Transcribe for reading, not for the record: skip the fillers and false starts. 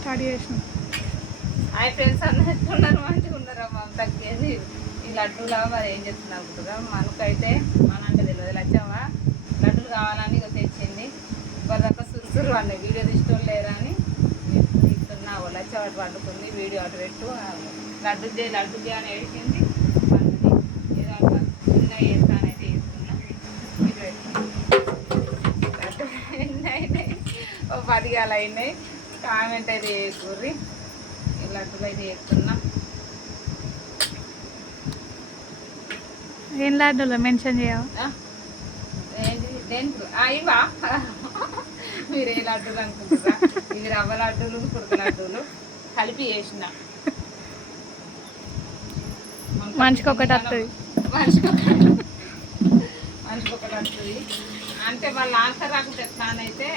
Start చేసినాం. Hi friends, అందరు మంచిగా ఉన్నారమ్మా. తగ్గేది ఈ లడ్డూలా మరి ఏం చేస్తున్నా అనుకుంటున్నా. మనకైతే అంటే తెలియదు లచ్చమ్మ లడ్డూలు కావాలని ఇక తెచ్చింది. ఇప్పటిదాకా సురుసురు అన్నీ వీడియో తీసుకోవడం లేదా అని తీస్తున్నా. లచ్చమ్మ అటు వండుకుంది, వీడియో అటు పెట్టు లడ్డుదే అని వేసింది. ఏదో అట్లా చిన్న వేస్తానైతే వేస్తున్నా. వీడియో పెట్టుకున్నా. ఎన్ని అయినాయి? 10 గాలు అయినాయి. కామెంట్ అయితే వేయకూర్రి. లడ్డూలు అయితే వేస్తున్నా. ఏం లడ్డూలో మెన్షన్ చేయవా? దేనికి ఇవా? మీరు ఏ లడ్డూలు అనుకుంటారా? ఇవి రవ్వ లడ్డూలు, కుడుక లడ్డూలు కలిపి వేసిన. మనిషికి ఒకటి వస్తుంది. మనిషికి ఒకటి వస్తుంది. అంటే వాళ్ళ ఆన్సర్ రాకుండా ఎట్లానైతే